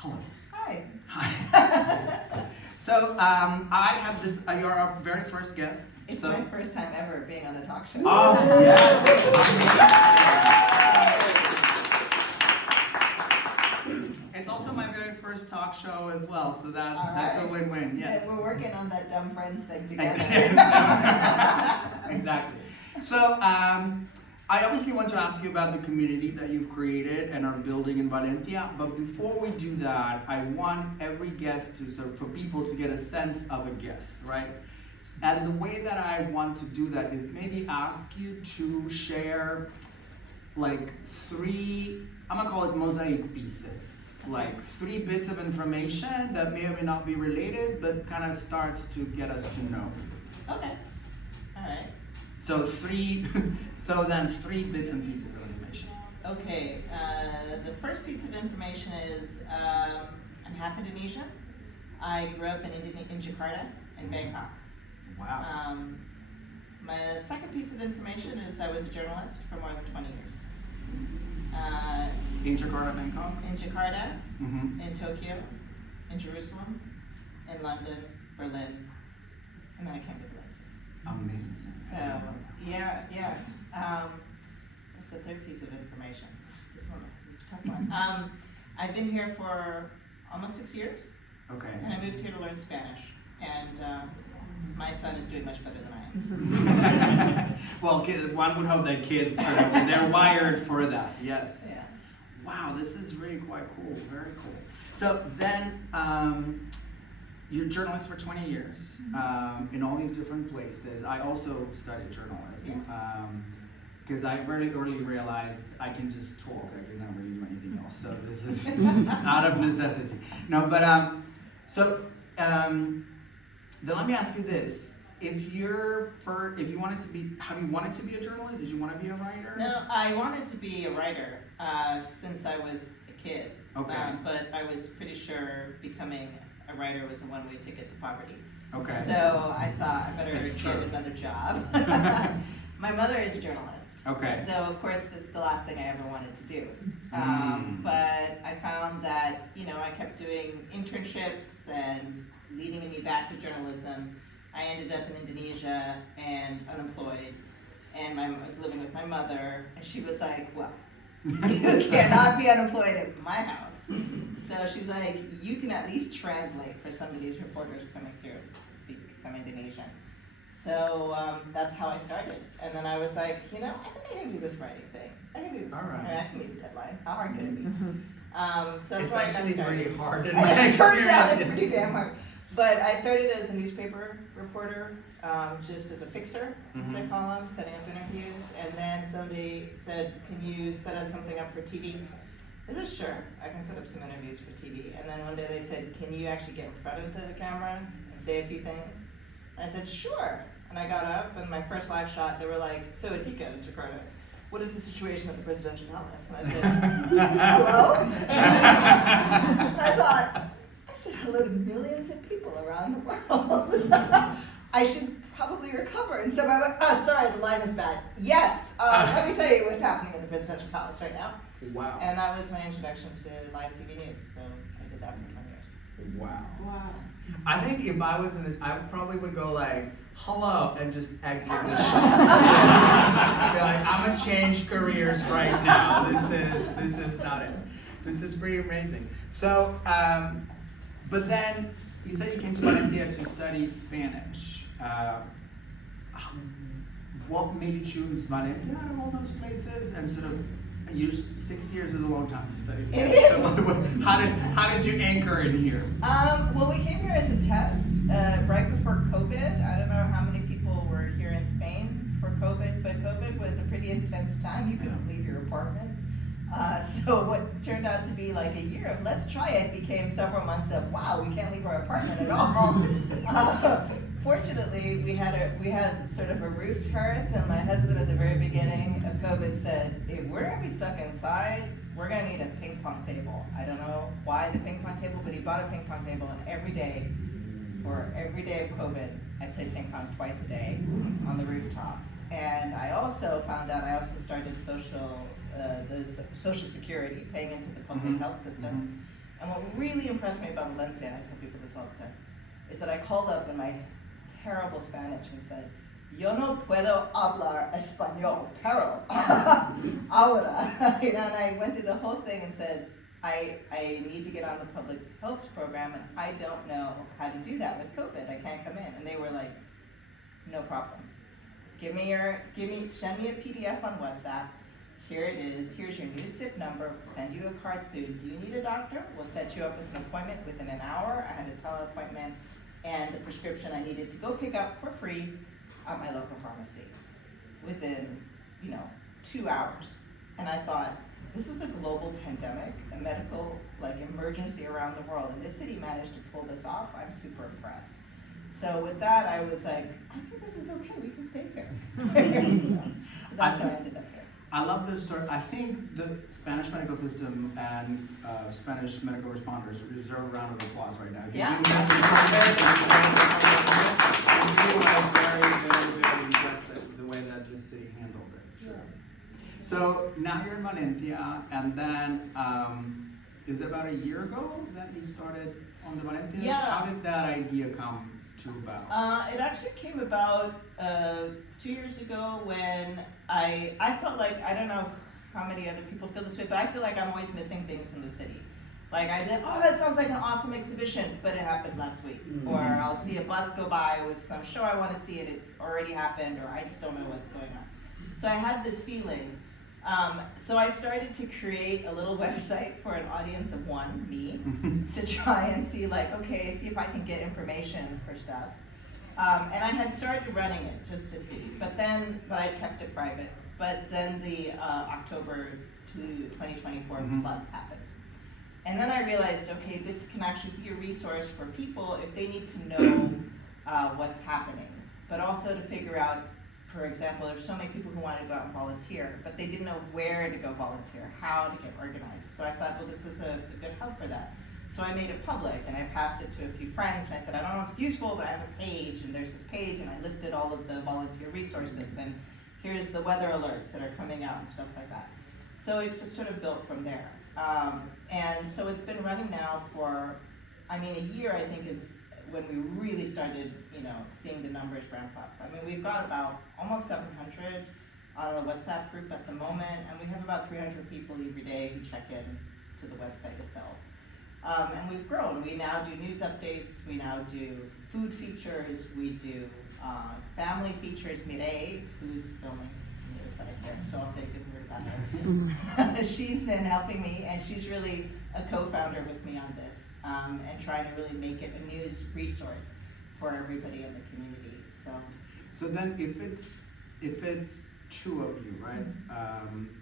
Hello. Hi. Hi. So I have this. You're our very first guest. It's so, my first time ever being on a talk show. Oh yes. It's also my very first talk show as well. So that's a win-win. Yes. Yeah, we're working on that dumb friends thing together. Exactly. So I obviously want to ask you about the community that you've created and are building in Valencia. But before we do that, I want every guest to for people to get a sense of a guest, right? And the way that I want to do that is maybe ask you to share like three, I'm gonna call it mosaic pieces. Like 3 bits of information that may or may not be related, but kind of starts to get us to know. Okay. All right. So 3 bits and pieces of information. Okay. The first piece of information is I'm half Indonesian. I grew up in Jakarta, in Bangkok. Wow. My second piece of information is I was a journalist for more than 20 years. In Jakarta, Bangkok? In Jakarta, Mm-hmm. in Tokyo, in Jerusalem, in London, Berlin, and then I came to Valencia. Amazing. So, yeah. What's the third piece of information? This is a tough one. I've been here for almost 6 years, Okay. and I moved here to learn Spanish. And my son is doing much better than I am. Well, one would hope that kids, they're wired for that, yes. Yeah. Wow, this is really quite cool, very cool. So then, you're a journalist for 20 years, in all these different places. I also studied journalism, because I very early realized I can just talk, I cannot really do anything else. So this is out of necessity. No, but, then let me ask you this. If you wanted to be, have you wanted to be a journalist? Did you want to be a writer? No, I wanted to be a writer since I was a kid. Okay. But I was pretty sure becoming a writer was a one-way ticket to poverty. Okay. So I thought I better That's get true. another job. My mother is a journalist. Okay. So of course it's the last thing I ever wanted to do. But I found that, I kept doing internships and leading me back to journalism. I ended up in Indonesia and unemployed, and I was living with my mother, and she was like, well, you cannot be unemployed at my house. So she's like, you can at least translate for some of these reporters coming through, speak some Indonesian. So that's how I started. And then I was like, I think I can do this writing thing. I can do this. All right. I can meet the deadline. How hard could it be? So that's It's why actually I started. pretty hard in And my it turns out it's experience. pretty damn hard. But I started as a newspaper reporter, just as a fixer, as they call them, setting up interviews. And then somebody said, can you set us something up for TV? I said, sure, I can set up some interviews for TV. And then one day they said, can you actually get in front of the camera and say a few things? And I said, sure. And I got up, and my first live shot, they were like, so Atika in Jakarta, what is the situation at the presidential palace? And I said, hello? And I said hello to millions of people around the world. I should probably recover. And somebody went, sorry, the line was bad. Yes, let me tell you what's happening at the presidential palace right now. Wow. And that was my introduction to live TV news. So I did that for 20 years. Wow. Wow. I think if I was in this, I probably would go like, hello, and just exit the show. Be like, I'm gonna change careers right now. This is not it. This is pretty amazing. So, but then you said you came to Valencia to study Spanish. What made you choose Valencia out of all those places? And sort of, 6 years is a long time to study Spanish. It is. So how did you anchor in here? Well, we came here as a test right before COVID. I don't know how many people were here in Spain for COVID, but COVID was a pretty intense time. You couldn't leave your apartment. So what turned out to be like a year of let's try it became several months of wow, we can't leave our apartment at all. Fortunately, we had sort of a roof terrace, and my husband at the very beginning of COVID said, if we're gonna be stuck inside, we're gonna need a ping pong table. I don't know why the ping pong table, but he bought a ping pong table, and every day of COVID, I played ping pong twice a day on the rooftop. And I also found out, I also started the Social Security, paying into the public health system. And what really impressed me about Valencia, and I tell people this all the time, is that I called up in my terrible Spanish and said, "Yo no puedo hablar español, pero ahora." You know, and I went through the whole thing and said, I need to get on the public health program, and I don't know how to do that with COVID. I can't come in. And they were like, "No problem. Send me a PDF on WhatsApp. Here it is. Here's your new SIP number. We'll send you a card soon. Do you need a doctor? We'll set you up with an appointment within an hour." I had a tele-appointment, and the prescription I needed to go pick up for free at my local pharmacy within, 2 hours. And I thought, this is a global pandemic, a medical emergency around the world, and this city managed to pull this off. I'm super impressed. So with that, I was like, I think this is okay. We can stay here. So that's how I ended up here. I love this story. I think the Spanish medical system and Spanish medical responders deserve a round of applause right now. Yeah. Very impressive the way that this city handled it. Sure. So now you're in Valencia, and then is it about a year ago that you started on the Valencia? Yeah. How did that idea come to about? It actually came about 2 years ago when I felt like, I don't know how many other people feel this way, but I feel like I'm always missing things in the city. Like I did, oh, that sounds like an awesome exhibition, but it happened last week. Mm-hmm. Or I'll see a bus go by with some show I want to see and it's already happened, or I just don't know what's going on. So I had this feeling. So I started to create a little website for an audience of one, me, to try and see see if I can get information for stuff. And I had started running it just to see, but I kept it private. But then the October 2024 floods happened. And then I realized, okay, this can actually be a resource for people if they need to know what's happening, but also to figure out, for example, there's so many people who wanted to go out and volunteer, but they didn't know where to go volunteer, how to get organized. So I thought, well, this is a good help for that. So I made it public, and I passed it to a few friends, and I said, I don't know if it's useful, but I have a page, and there's this page, and I listed all of the volunteer resources, and here's the weather alerts that are coming out and stuff like that. So it just sort of built from there. And so it's been running now for, a year, I think, is when we really started, seeing the numbers ramp up. We've got about almost 700 on the WhatsApp group at the moment, and we have about 300 people every day who check in to the website itself. And we've grown. We now do news updates, we now do food features, we do family features. Mireille, who's filming on the other side there, so I'll say a good word about her. She's been helping me, and she's really a co-founder with me on this, and trying to really make it a news resource for everybody in the community. So then if it's two of you, right?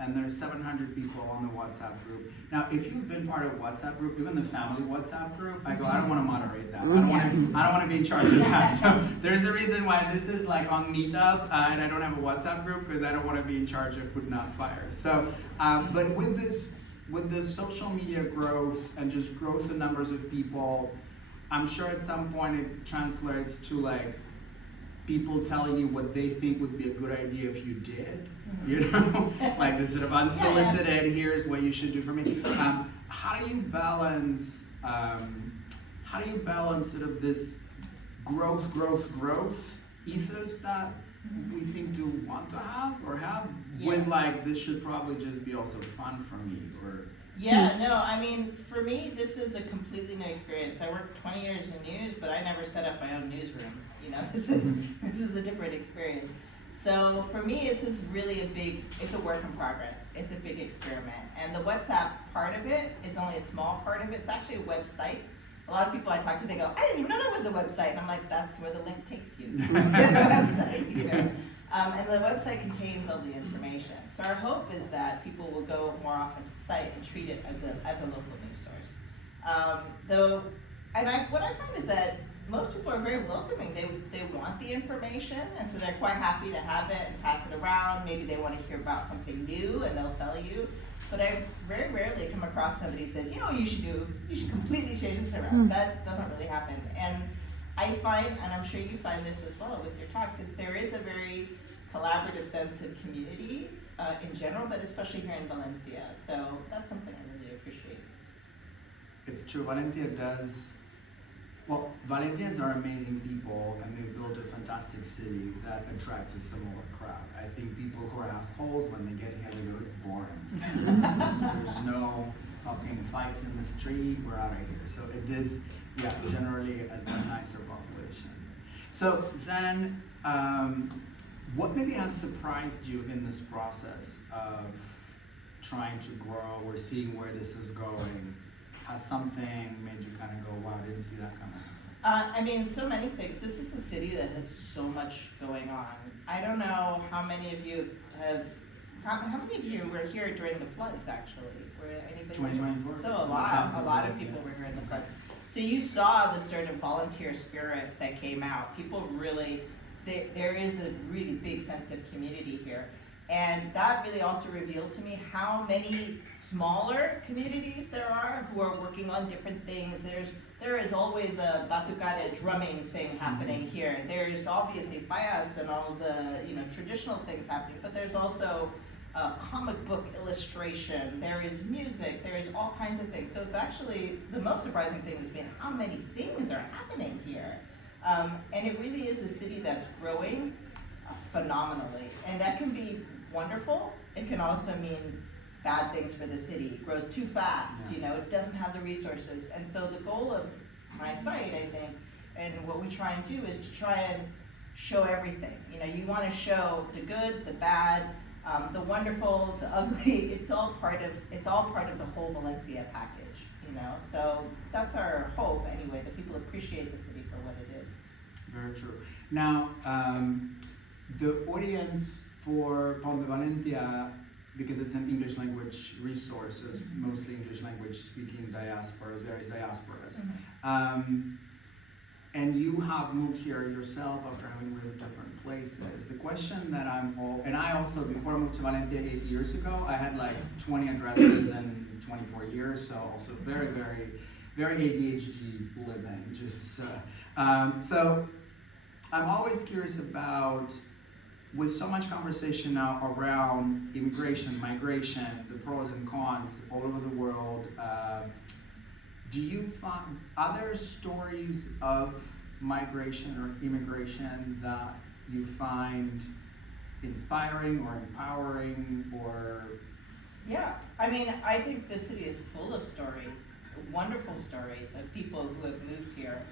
And there's 700 people on the WhatsApp group. Now, if you've been part of WhatsApp group, even the family WhatsApp group, I go, I don't want to moderate that. I don't want to be in charge of that. So there's a reason why this is on Meetup, and I don't have a WhatsApp group because I don't want to be in charge of putting out fires. So, but with the social media growth and just growth in numbers of people, I'm sure at some point it translates to people telling you what they think would be a good idea if you did, this sort of unsolicited, here's what you should do for me. How do you balance sort of this growth ethos that we seem to want to have with this should probably just be also fun for me, or? Yeah, no, for me, this is a completely new experience. I worked 20 years in news, but I never set up my own newsroom. This is a different experience. So for me, this is really it's a work in progress. It's a big experiment. And the WhatsApp part of it is only a small part of it. It's actually a website. A lot of people I talk to, they go, I didn't even know there was a website. And I'm like, that's where the link takes you. The website, And the website contains all the information. So our hope is that people will go more often to the site and treat it as a local news source. What I find is that most people are very welcoming. They want the information, and so they're quite happy to have it and pass it around. Maybe they want to hear about something new, and they'll tell you. But I've very rarely come across somebody who says, you should completely change this around. That doesn't really happen. And I find, and I'm sure you find this as well with your talks, that there is a very collaborative sense of community in general, but especially here in Valencia. So that's something I really appreciate. it's true. Valencia does. Well, Valencians are amazing people, and they've built a fantastic city that attracts a similar crowd. I think people who are assholes, when they get here, they go, it's boring. There's no fucking fights in the street, we're out of here. So it is, yeah, generally a nicer population. So then, what maybe has surprised you in this process of trying to grow or seeing where this is going? Has something made you kind of go, wow, I didn't see that coming? I mean, so many things. This is a city that has so much going on. I don't know how many of you have, how many of you were here during the floods, actually? Were anybody? 2024. So a lot of people were here in the floods. So you saw the sort of volunteer spirit that came out. People really, there is a really big sense of community here. And that really also revealed to me how many smaller communities there are who are working on different things. There is always a batucada drumming thing happening here. There's obviously fallas and all the traditional things happening, but there's also comic book illustration. There is music. There is all kinds of things. So it's actually the most surprising thing has been how many things are happening here, and it really is a city that's growing phenomenally, and that can be wonderful. It can also mean bad things for the city. It grows too fast, it doesn't have the resources. And so the goal of my site, I think, and what we try and do is to try and show everything. You want to show the good, the bad, the wonderful, the ugly. It's all part of the whole Valencia package, So that's our hope anyway, that people appreciate the city for what it is. Very true. Now, the audience for Pont de Valencia, because it's an English language resource, so it's mostly English language speaking diasporas, various diasporas. And you have moved here yourself after having lived different places. The question that and I also, before I moved to Valencia 8 years ago, I had like 20 addresses in 24 years, so also very, very, very ADHD living. So I'm always curious about, with so much conversation now around immigration, migration, the pros and cons all over the world, do you find other stories of migration or immigration that you find inspiring or empowering or? Yeah, I mean, I think the city is full of stories, wonderful stories of people who have moved here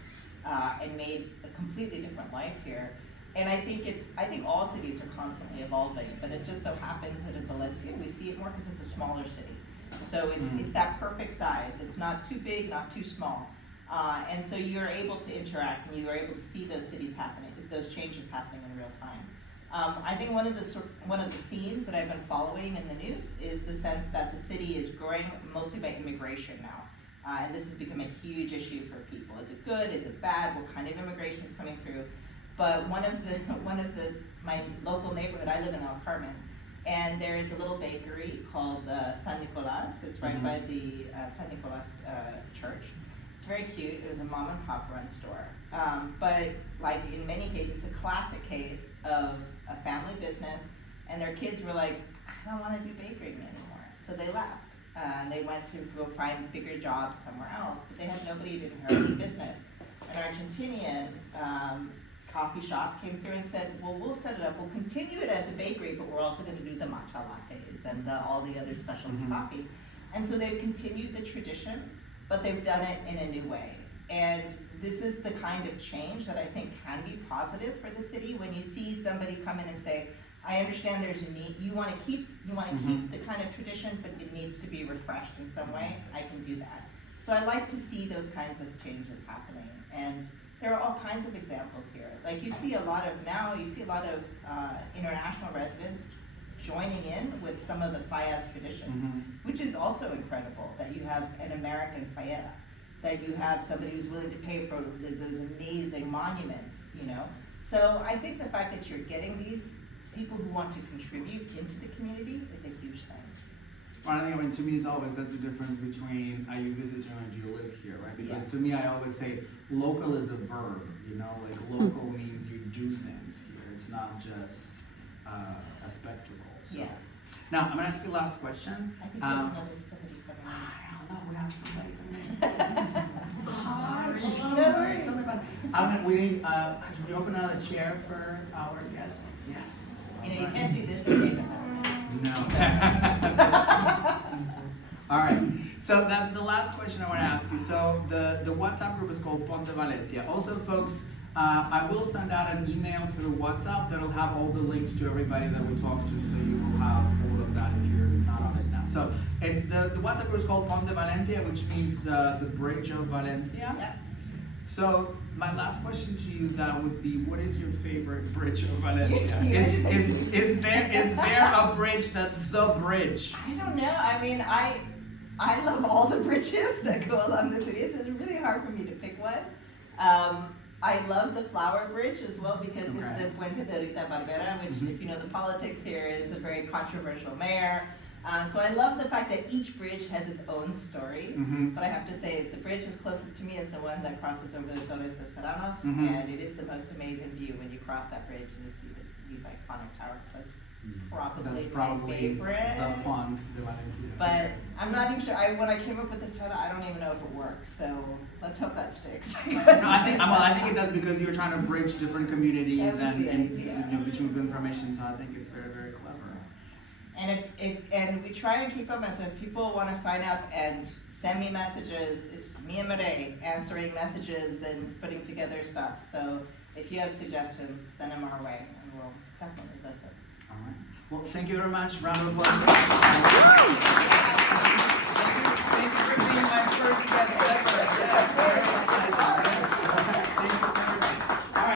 and made a completely different life here. And I think all cities are constantly evolving, but it just so happens that in Valencia we see it more because it's a smaller city. So it's that perfect size. It's not too big, not too small. And so you're able to interact and you are able to see those cities happening, those changes happening in real time. I think one of the themes that I've been following in the news is the sense that the city is growing mostly by immigration now. And this has become a huge issue for people. Is it good? Is it bad? What kind of immigration is coming through? But my local neighborhood, I live in an apartment, and there is a little bakery called San Nicolas. It's right by the San Nicolas church. It's very cute. It was a mom and pop run store. But like in many cases, it's a classic case of a family business, and their kids were like, I don't want to do bakery anymore. So they left. They went to go find bigger jobs somewhere else, but they had nobody who didn't have any business. An Argentinian coffee shop came through and said, well, we'll set it up, we'll continue it as a bakery, but we're also going to do the matcha lattes and all the other specialty coffee. And so they've continued the tradition, but they've done it in a new way. And this is the kind of change that I think can be positive for the city. When you see somebody come in and say, I understand there's a need, you want to keep the kind of tradition, but it needs to be refreshed in some way, I can do that. So I like to see those kinds of changes happening. And there are all kinds of examples here. Like you see a lot of international residents joining in with some of the fallas traditions, which is also incredible, that you have an American fallera, that you have somebody who's willing to pay for those amazing monuments, So I think the fact that you're getting these people who want to contribute into the community is a huge thing. Well, I think, to me, it's always, that's the difference between are you visiting or do you live here, right? Because to me, I always say local is a verb, like local means you do things here. It's not just a spectacle. So. Yeah. Now, I'm gonna ask you the last question. I think we have somebody coming in. I don't know, we have have somebody come in. Hi. No worries. We need, should we open out a chair for our guests? Yes. You know, you can't do this in David. No. All right. So the last question I want to ask you. So the WhatsApp group is called Pont de Valencia. Also, folks, I will send out an email through WhatsApp that'll have all the links to everybody that we talked to, so you will have all of that if you're not on it now. So it's the WhatsApp group is called Pont de Valencia, which means the bridge of Valencia. Yeah. So my last question to you that would be, what is your favorite bridge of Valencia? Yes, Is there a bridge that's the bridge? I don't know. I mean, I love all the bridges that go along the Turis. It's really hard for me to pick one. I love the Flower Bridge as well because it's the Puente de Rita Barbera, which, if you know the politics here, is a very controversial mayor. So I love the fact that each bridge has its own story. But I have to say, the bridge is closest to me is the one that crosses over the Torres de Serranos, and it is the most amazing view when you cross that bridge and you see these iconic towers. So it's probably my favorite. The Pont de Valencia. But I'm not even sure. When I came up with this title, I don't even know if it works. So let's hope that sticks. No, I think it does because you're trying to bridge different communities That was and the you idea. know, between information. So I think it's very, very clever. And and we try and keep up. And so if people want to sign up and send me messages, it's me and Marie answering messages and putting together stuff. So if you have suggestions, send them our way, and we'll definitely listen. All right. Well, thank you very much. Round of applause.